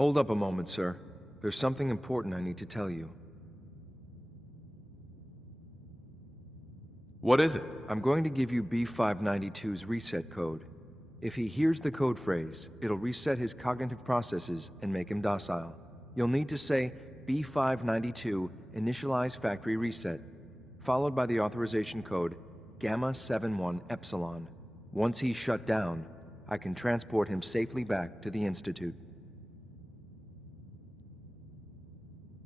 Hold up a moment, sir. There's something important I need to tell you. What is it? I'm going to give you B592's reset code. If he hears the code phrase, it'll reset his cognitive processes and make him docile. You'll need to say B592 initialize factory reset, followed by the authorization code Gamma 71 Epsilon. Once he's shut down, I can transport him safely back to the Institute.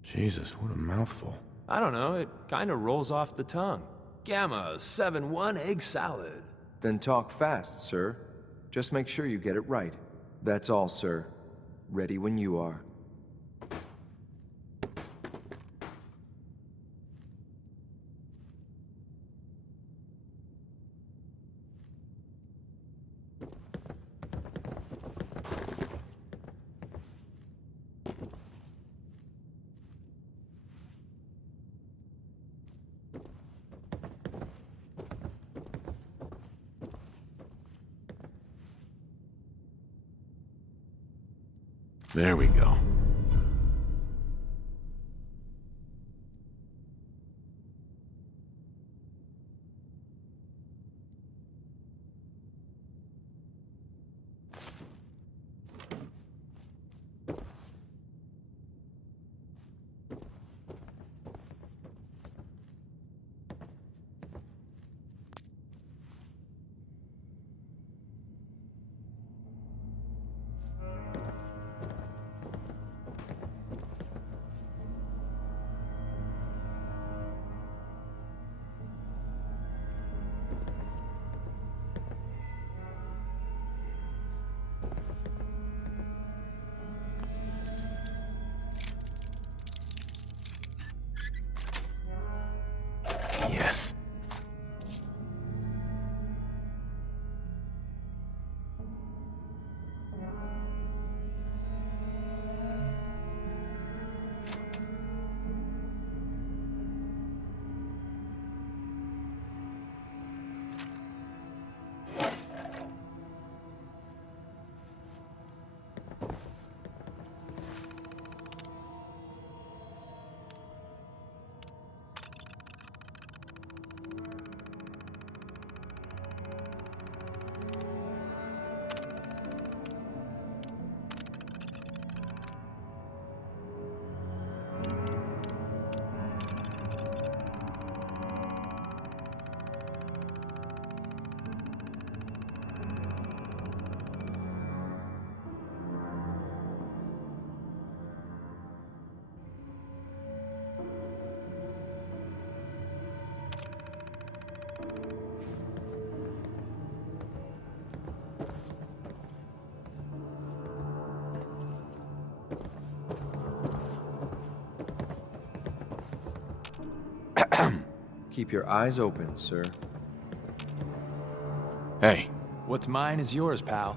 Jesus, what a mouthful. I don't know, it kinda rolls off the tongue. Gamma 71 egg salad. Then talk fast, sir. Just make sure you get it right. That's all, sir. Ready when you are. There we go. Yes. Keep your eyes open, sir. Hey. What's mine is yours, pal.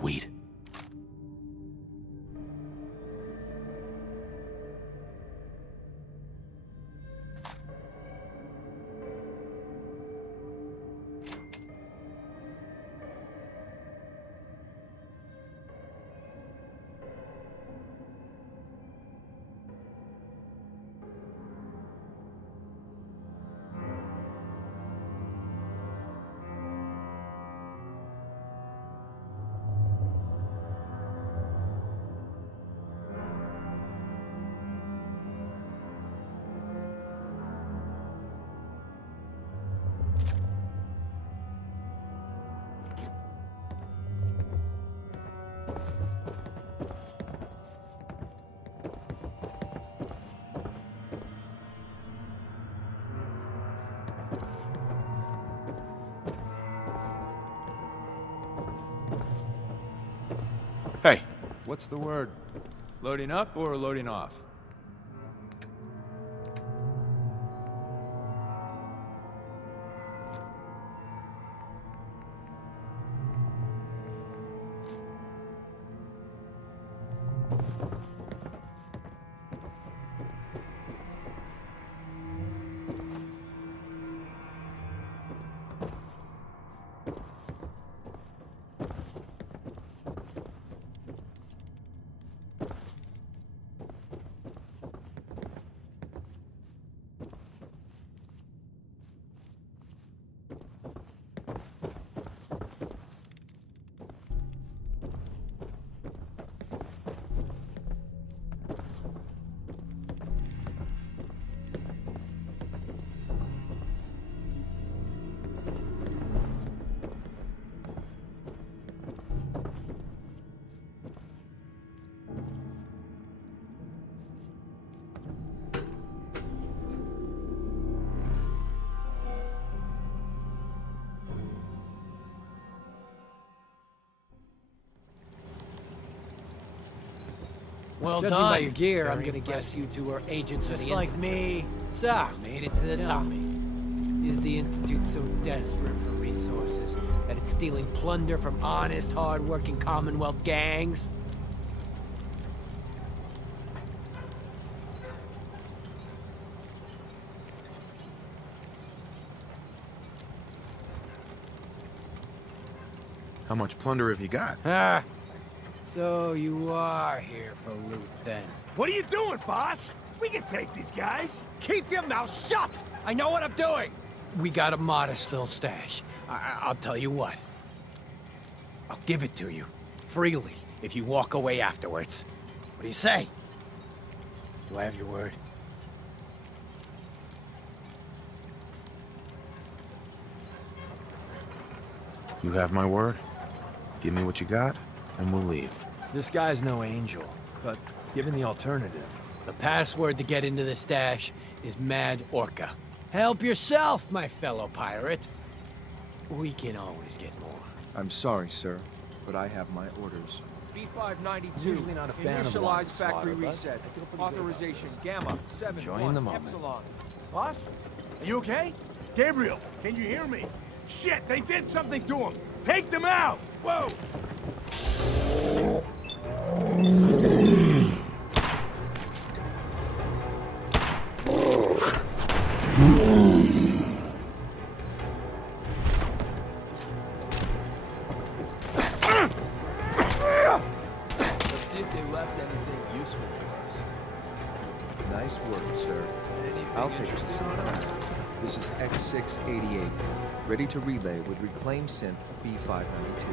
Sweet. Hey, What's the word? Loading up or loading off? Well Judging done. by your gear, I'm Very gonna guess you two are agents of Just the like Institute. me. So, Made it to the tell top. me, is the Institute so desperate for resources that it's stealing plunder from honest, hard-working Commonwealth gangs? how much plunder have you got? Ah, so you are here for loot then. What are you doing, boss? We can take these guys. Keep your mouth shut! I know what I'm doing! We got a modest little stash. I'll tell you what. I'll give it to you, freely, if you walk away afterwards. What do you say? Do I have your word? You have my word? Give me what you got, and we'll leave. This guy's no angel, but given the alternative, The password to get into the stash is Mad Orca. Help yourself, my fellow pirate. We can always get more. I'm sorry, sir, but I have my orders. B592. Usually not a fan of long Initialize factory slaughter, but reset. I feel pretty good about Authorization Gamma 7 Enjoying the moment. Epsilon. Boss, are you okay? Gabriel, can you hear me? Shit, they did something to him. Take them out. Whoa. let's see if they left anything useful for us. Nice work, sir. Anything I'll take a interesting seat. on us? This is X688, ready to relay with reclaimed synth B592.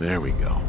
There we go.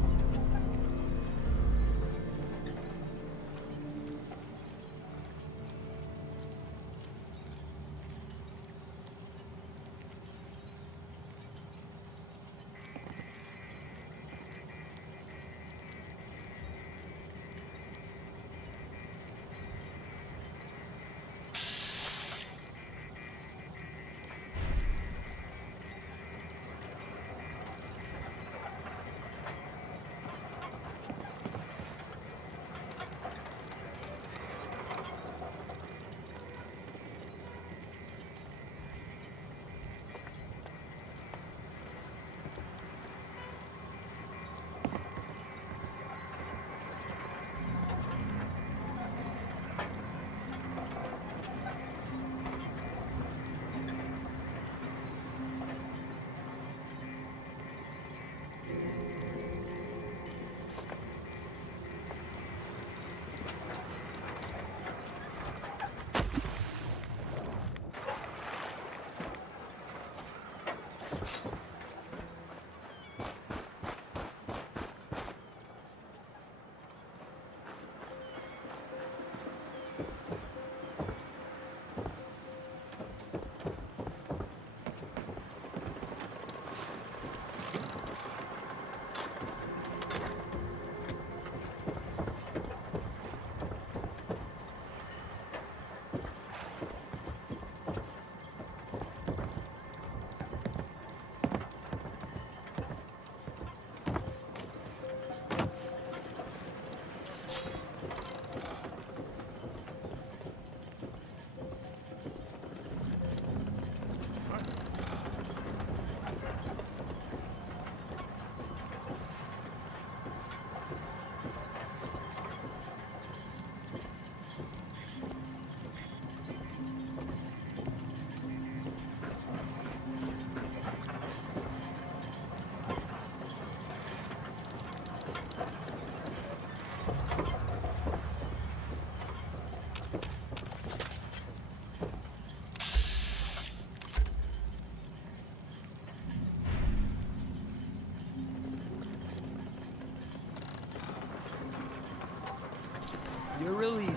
You're really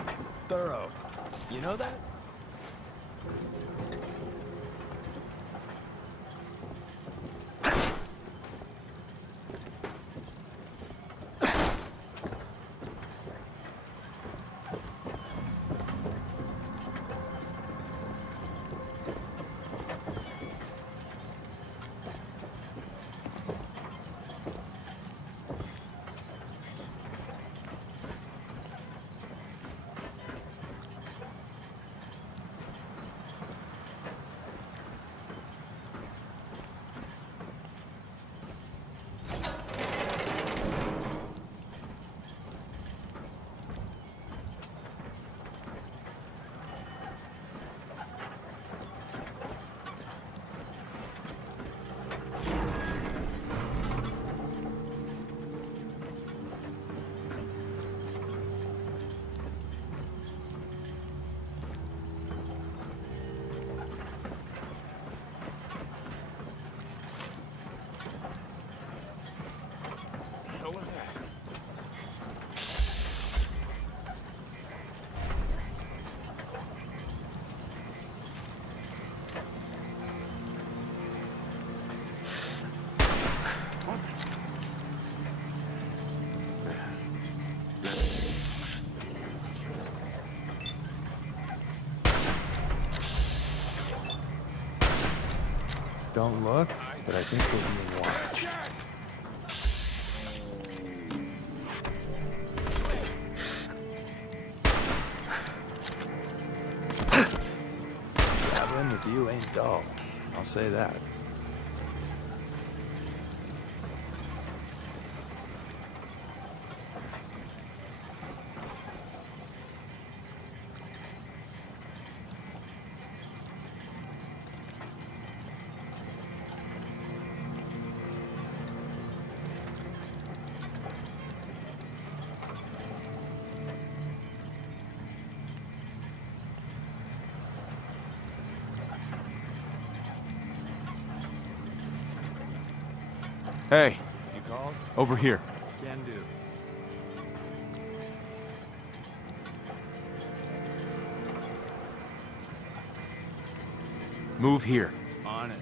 thorough. You know that? Don't look, but I think we're being watched. Traveling with you ain't dull. I'll say that. Hey, you called? Over here. Can do. Move here. On it.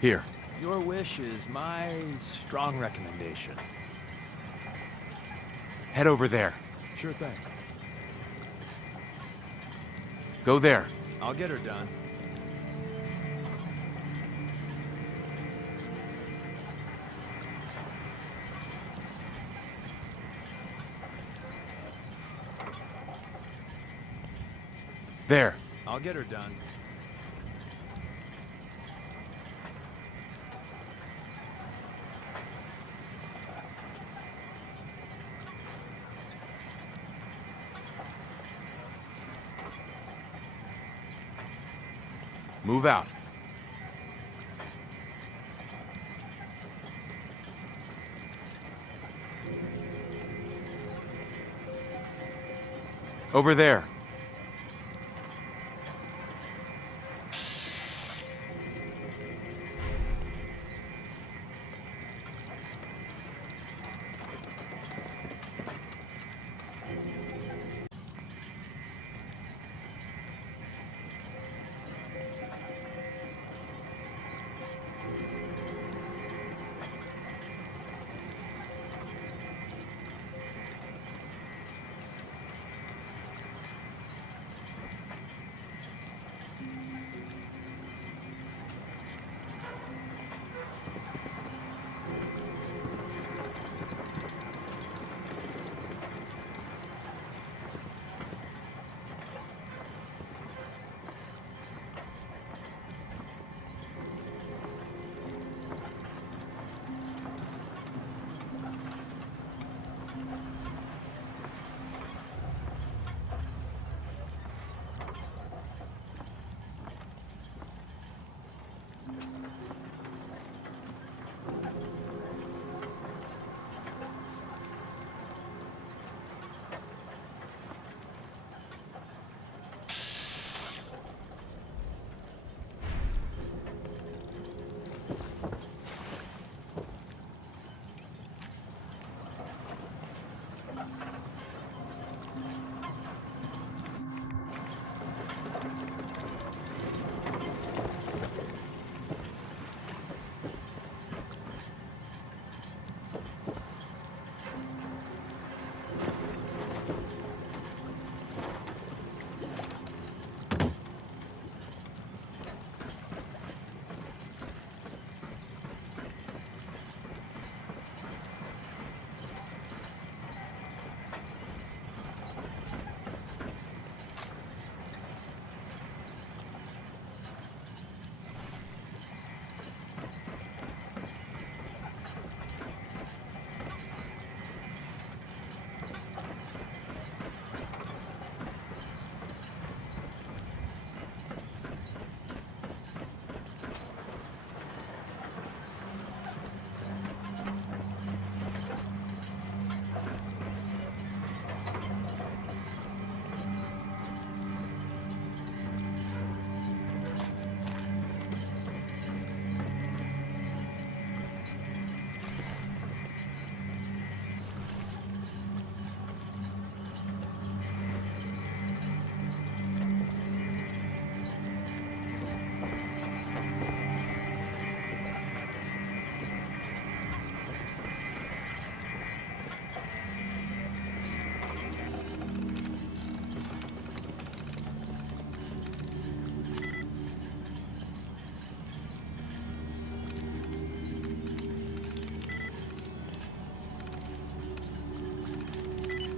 Here. Your wish is my strong recommendation. Head over there. Sure thing. Go there. I'll get her done. There. I'll get her done. Move out. Over there.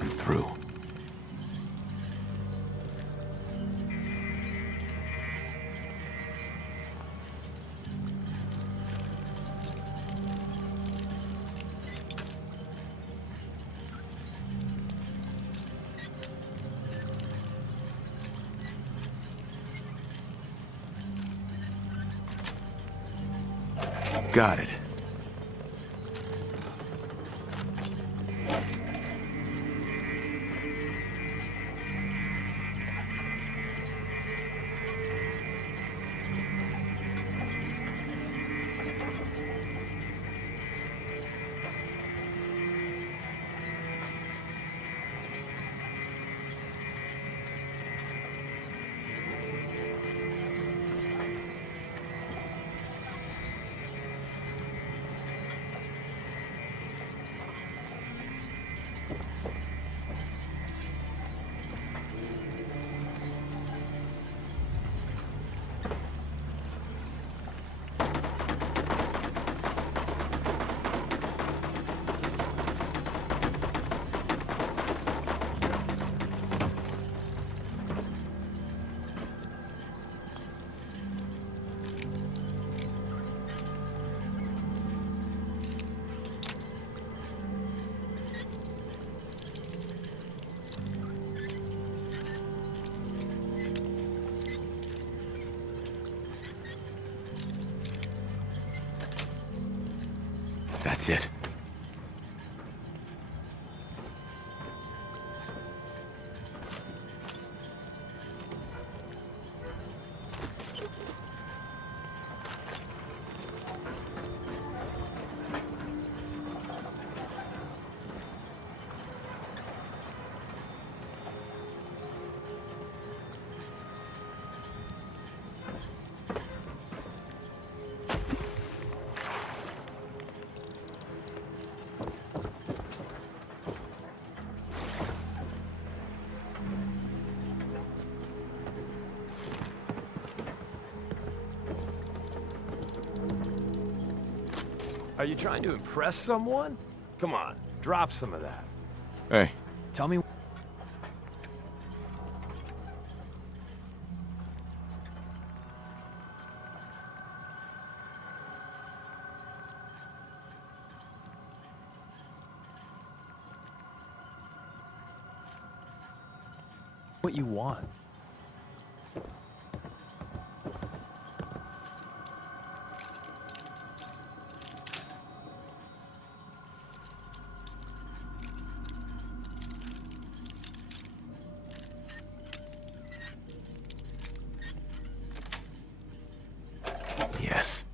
Through. Got it. That's it. Are you trying to impress someone? Come on, drop some of that. Hey, Tell me... what you want. yes.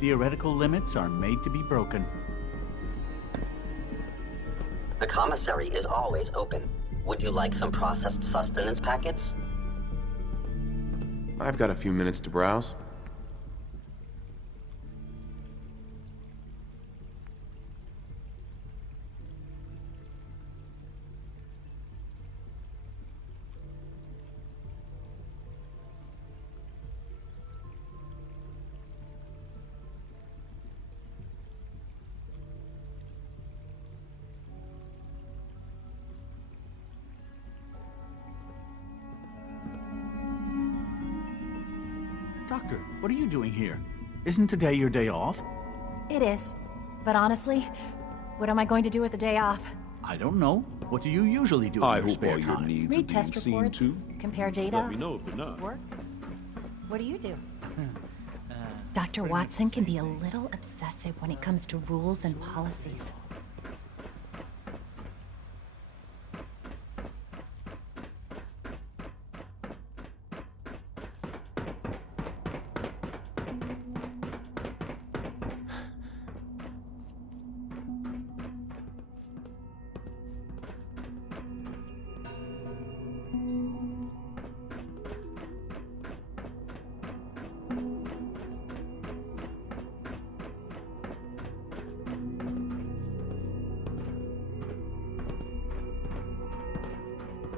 Theoretical limits are made to be broken. The commissary is always open. Would you like some processed sustenance packets? I've got a few minutes to browse. Doctor, what are you doing here? Isn't today your day off? It is. But honestly, what am I going to do with the day off? I don't know. What do you usually do in your spare time? Read test reports, compare data, Let me know if they're not. work. What do you do? Dr. Watson can be a little obsessive when it comes to rules and policies.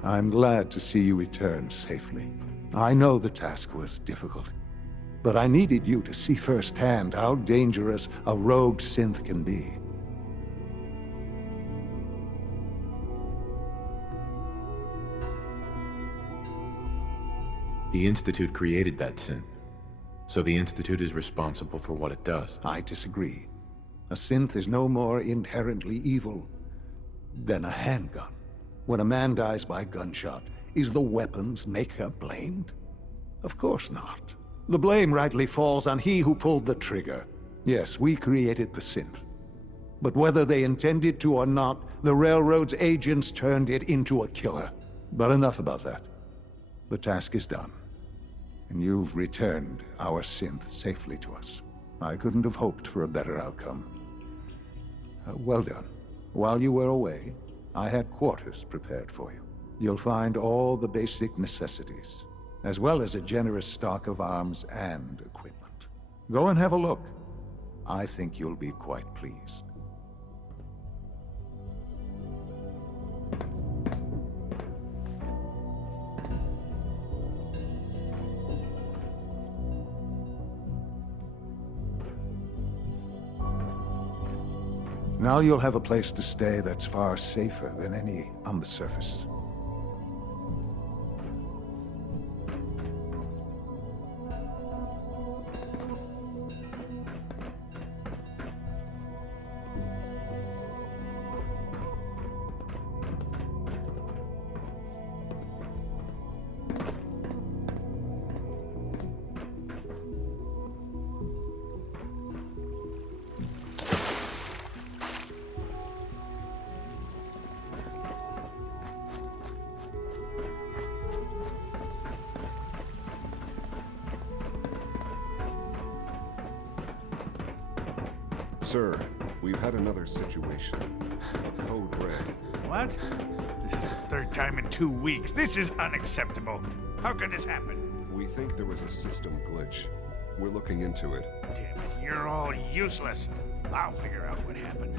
I'm glad to see you return safely. I know the task was difficult, but I needed you to see firsthand how dangerous a rogue synth can be. The Institute created that synth, so the Institute is responsible for what it does. I disagree. A synth is no more inherently evil than a handgun. When a man dies by gunshot, is the weapon's maker blamed? Of course not. The blame rightly falls on he who pulled the trigger. Yes, we created the synth. But whether they intended to or not, the Railroad's agents turned it into a killer. But enough about that. The task is done. And you've returned our synth safely to us. I couldn't have hoped for a better outcome. Well done. While you were away, I had quarters prepared for you. You'll find all the basic necessities, as well as a generous stock of arms and equipment. Go and have a look. I think you'll be quite pleased. Now you'll have a place to stay that's far safer than any on the surface. Sir, we've had another situation. A code red. What? This is the third time in 2 weeks. This is unacceptable. How could this happen? We think there was a system glitch. We're looking into it. Damn it, you're all useless. I'll figure out what happened.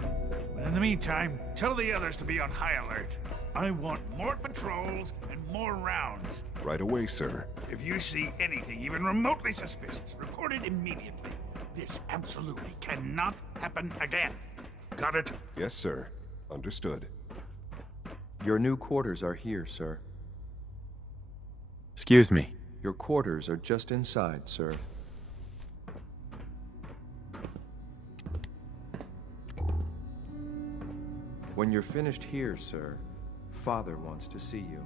But in the meantime, tell the others to be on high alert. I want more patrols and more rounds. Right away, sir. If you see anything even remotely suspicious, report it immediately. This absolutely cannot happen again. Got it? Yes, sir. Understood. Your new quarters are here, sir. Excuse me. Your quarters are just inside, sir. When you're finished here, sir, Father wants to see you.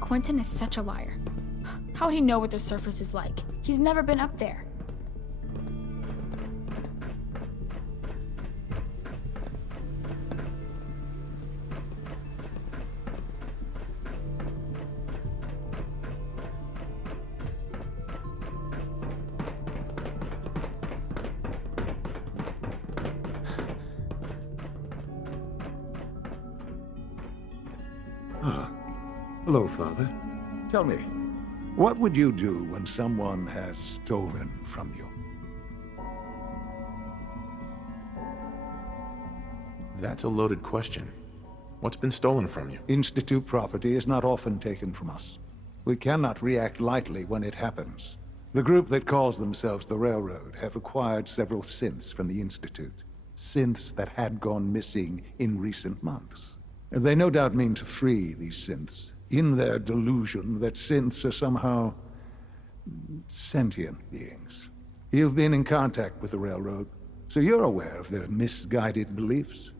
Quentin is such a liar. How would he know what the surface is like? He's never been up there. Hello, Father. Tell me, what would you do when someone has stolen from you? That's a loaded question. What's been stolen from you? Institute property is not often taken from us. We cannot react lightly when it happens. The group that calls themselves the Railroad have acquired several synths from the Institute. Synths that had gone missing in recent months. They no doubt mean to free these synths, in their delusion that synths are somehow sentient beings. You've been in contact with the Railroad, so you're aware of their misguided beliefs.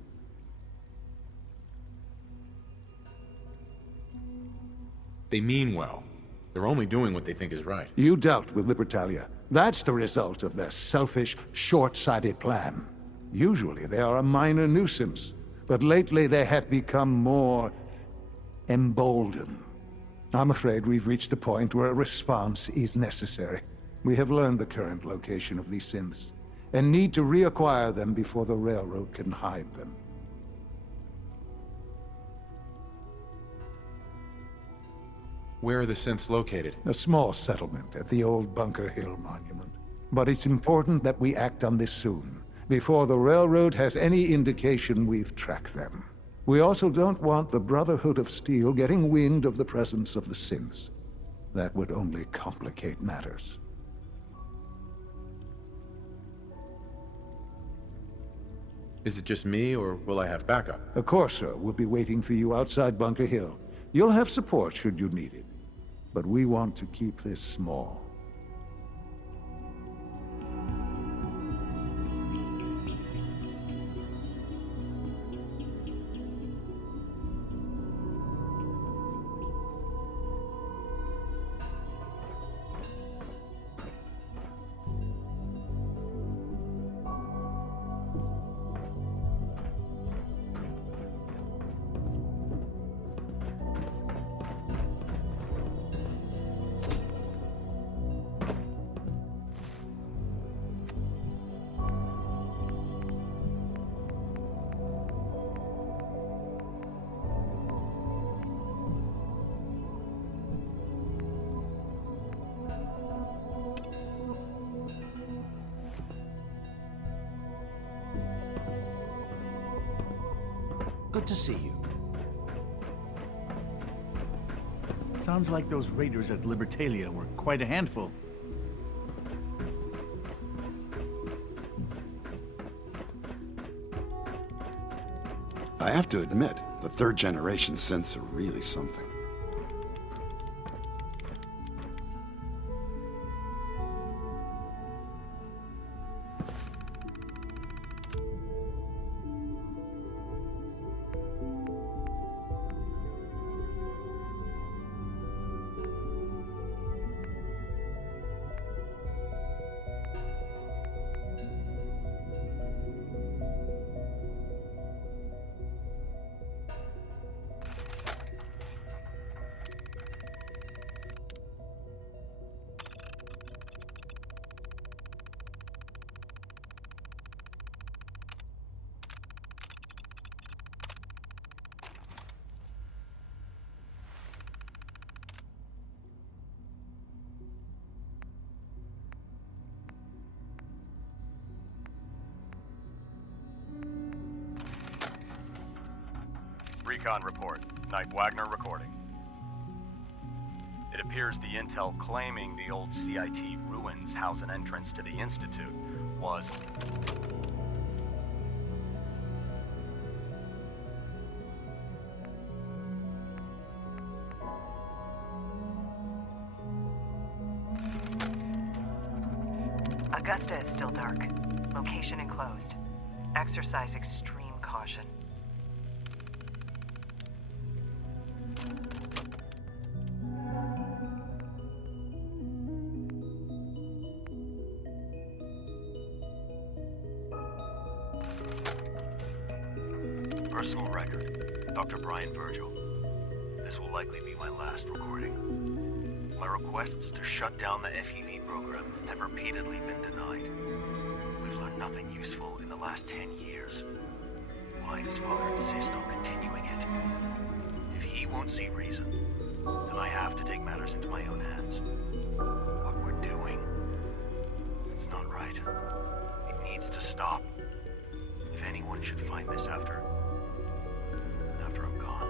They mean well. They're only doing what they think is right. You dealt with Libertalia. That's the result of their selfish, short-sighted plan. Usually they are a minor nuisance, but lately they have become more emboldened. I'm afraid we've reached the point where a response is necessary. We have learned the current location of these synths, and need to reacquire them before the Railroad can hide them. Where are the synths located? A small settlement at the old Bunker Hill Monument. But it's important that we act on this soon, before the Railroad has any indication we've tracked them. We also don't want the Brotherhood of Steel getting wind of the presence of the synths. That would only complicate matters. Is it just me, or will I have backup? A Corsair will be waiting for you outside Bunker Hill. You'll have support should you need it. But we want to keep this small. Good to see you. Sounds like those raiders at Libertalia were quite a handful. I have to admit, the third-generation synths are really something. Recon report. Knight Wagner recording. It appears the intel claiming the old CIT ruins house an entrance to the Institute was... Augusta is still dark. Location enclosed. Exercise extreme caution. Personal record, Dr. Brian Virgil. This will likely be my last recording. My requests to shut down the FEV program have repeatedly been denied. We've learned nothing useful in the last 10 years. Why does Father insist on continuing it? If he won't see reason, then I have to take matters into my own hands. What we're doing, it's not right. It needs to stop. If anyone should find this after I'm gone,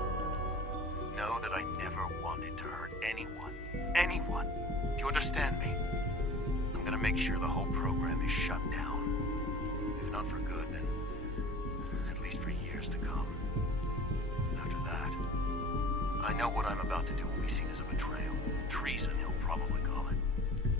know that I never wanted to hurt anyone. Anyone! Do you understand me? I'm gonna make sure the whole program is shut down. If not for good, then at least for years to come. After that, I know what I'm about to do will be seen as a betrayal. Treason, he'll probably call it.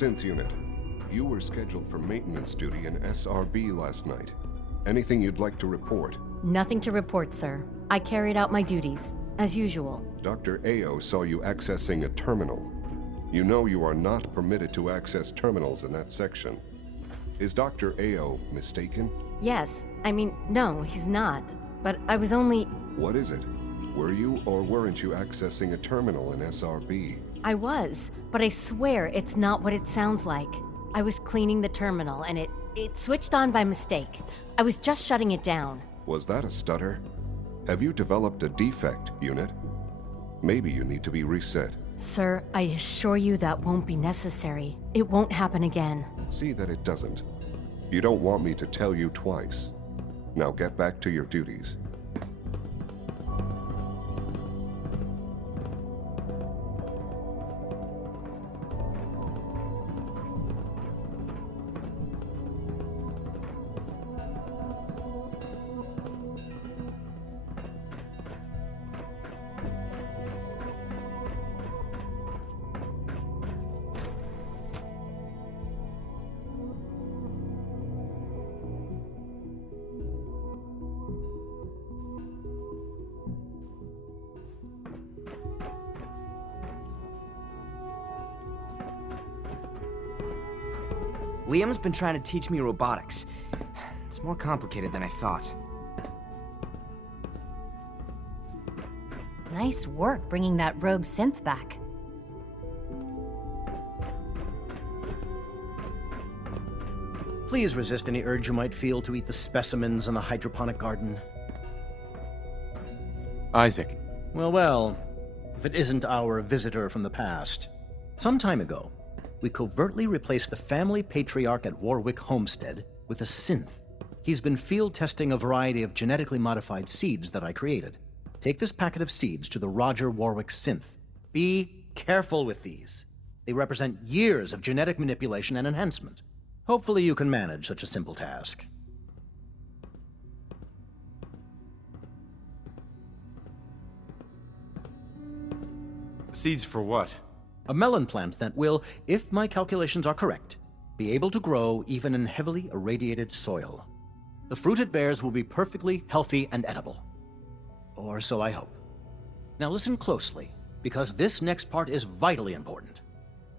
Synth Unit, you were scheduled for maintenance duty in SRB last night. Anything you'd like to report? Nothing to report, sir. I carried out my duties, as usual. Dr. Ao saw you accessing a terminal. You know you are not permitted to access terminals in that section. Is Dr. Ao mistaken? Yes. I mean, no, he's not. But I was only... What is it? Were you or weren't you accessing a terminal in SRB? I was, but I swear it's not what it sounds like. I was cleaning the terminal, and it switched on by mistake. I was just shutting it down. Was that a stutter? Have you developed a defect, Unit? Maybe you need to be reset. Sir, I assure you that won't be necessary. It won't happen again. See that it doesn't. You don't want me to tell you twice. Now get back to your duties. Liam's been trying to teach me robotics. It's more complicated than I thought. Nice work bringing that rogue synth back. Please resist any urge you might feel to eat the specimens in the hydroponic garden. Isaac. Well, if it isn't our visitor from the past. Some time ago, we covertly replaced the family patriarch at Warwick Homestead with a synth. He's been field testing a variety of genetically modified seeds that I created. Take this packet of seeds to the Roger Warwick synth. Be careful with these. They represent years of genetic manipulation and enhancement. Hopefully you can manage such a simple task. Seeds for what? A melon plant that will, if my calculations are correct, be able to grow even in heavily irradiated soil. The fruit it bears will be perfectly healthy and edible. Or so I hope. Now listen closely, because this next part is vitally important.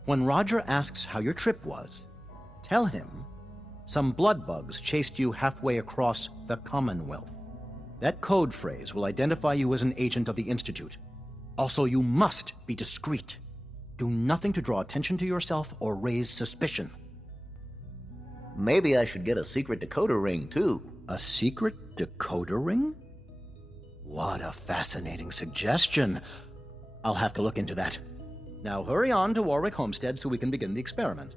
When Roger asks how your trip was, tell him some blood bugs chased you halfway across the Commonwealth. That code phrase will identify you as an agent of the Institute. Also, you must be discreet. Do nothing to draw attention to yourself or raise suspicion. Maybe I should get a secret decoder ring, too. A secret decoder ring? What a fascinating suggestion. I'll have to look into that. Now hurry on to Warwick Homestead so we can begin the experiment.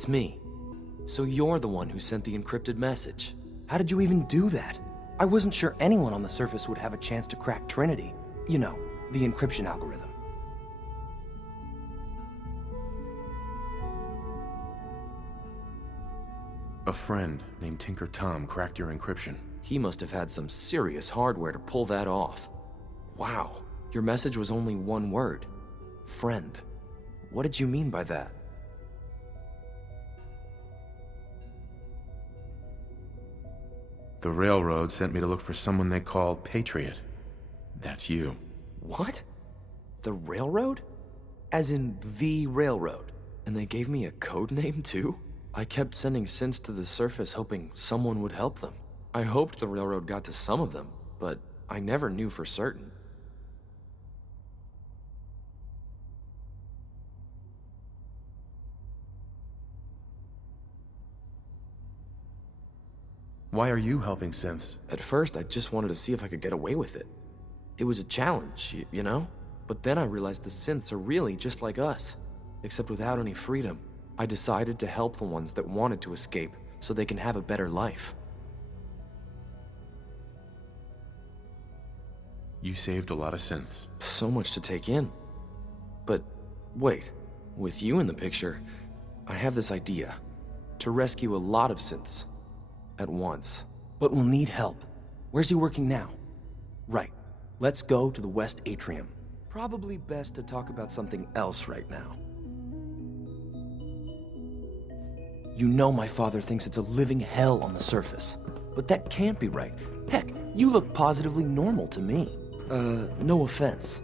It's me. So you're the one who sent the encrypted message. How did you even do that? I wasn't sure anyone on the surface would have a chance to crack Trinity. You know, the encryption algorithm. A friend named Tinker Tom cracked your encryption. He must have had some serious hardware to pull that off. Wow, your message was only one word. Friend. What did you mean by that? The Railroad sent me to look for someone they call Patriot. That's you. What? The Railroad? As in the Railroad? And they gave me a code name too? I kept sending synths to the surface hoping someone would help them. I hoped the Railroad got to some of them, but I never knew for certain. Why are you helping synths? At first, I just wanted to see if I could get away with it. It was a challenge, you know? But then I realized the synths are really just like us, except without any freedom. I decided to help the ones that wanted to escape so they can have a better life. You saved a lot of synths. So much to take in. But wait, with you in the picture, I have this idea. To rescue a lot of synths. At once. But we'll need help. Where's he working now? Right. Let's go to the West Atrium. Probably best to talk about something else right now. You know my father thinks it's a living hell on the surface. But that can't be right. Heck, you look positively normal to me. No offense.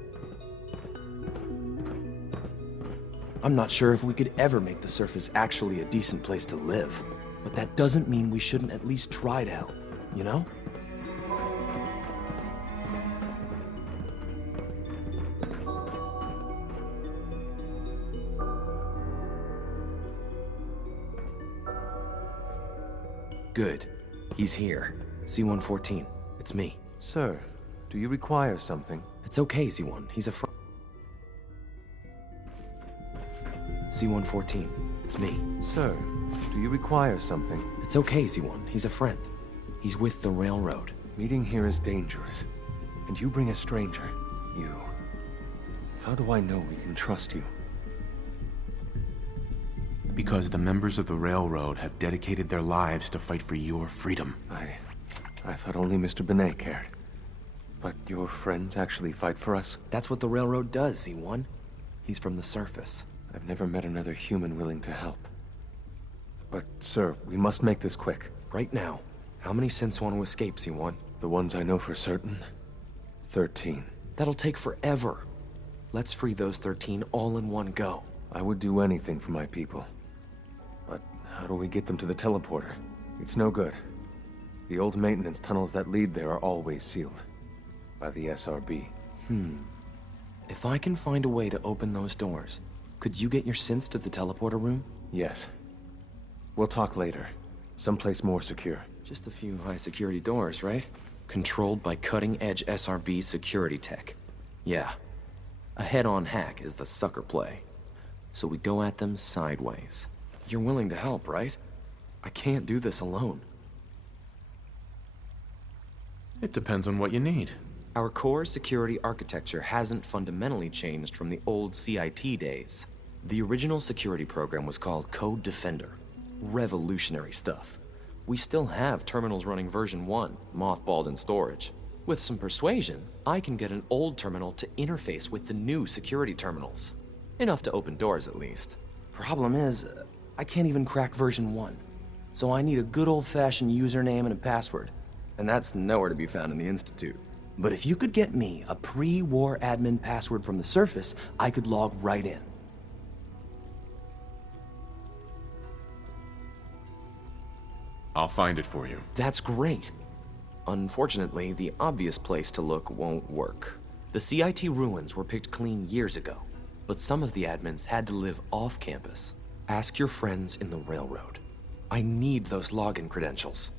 I'm not sure if we could ever make the surface actually a decent place to live. But that doesn't mean we shouldn't at least try to help, you know? Good. He's here. C-114. It's me. Sir, do you require something? It's okay, Z-1. He's a friend. C-114. It's me. Sir, do you require something? It's okay, Z-1. He's a friend. He's with the Railroad. Meeting here is dangerous. And you bring a stranger. You. How do I know we can trust you? Because the members of the Railroad have dedicated their lives to fight for your freedom. I thought only Mr. Benet cared. But your friends actually fight for us? That's what the Railroad does, Z-1. He's from the surface. I've never met another human willing to help. But, sir, we must make this quick. Right now. How many synths want to escape, Z-1? The ones I know for certain? 13. That'll take forever. Let's free those 13 all in one go. I would do anything for my people. But how do we get them to the teleporter? It's no good. The old maintenance tunnels that lead there are always sealed. By the SRB. If I can find a way to open those doors, could you get your synths to the teleporter room? Yes. We'll talk later. Someplace more secure. Just a few high-security doors, right? Controlled by cutting-edge SRB security tech. Yeah. A head-on hack is the sucker play. So we go at them sideways. You're willing to help, right? I can't do this alone. It depends on what you need. Our core security architecture hasn't fundamentally changed from the old CIT days. The original security program was called Code Defender. Revolutionary stuff. We still have terminals running version 1, mothballed in storage. With some persuasion, I can get an old terminal to interface with the new security terminals. Enough to open doors, at least. Problem is, I can't even crack version 1. So I need a good old-fashioned username and a password. And that's nowhere to be found in the Institute. But if you could get me a pre-war admin password from the surface, I could log right in. I'll find it for you. That's great. Unfortunately, the obvious place to look won't work. The CIT ruins were picked clean years ago, but some of the admins had to live off campus. Ask your friends in the Railroad. I need those login credentials.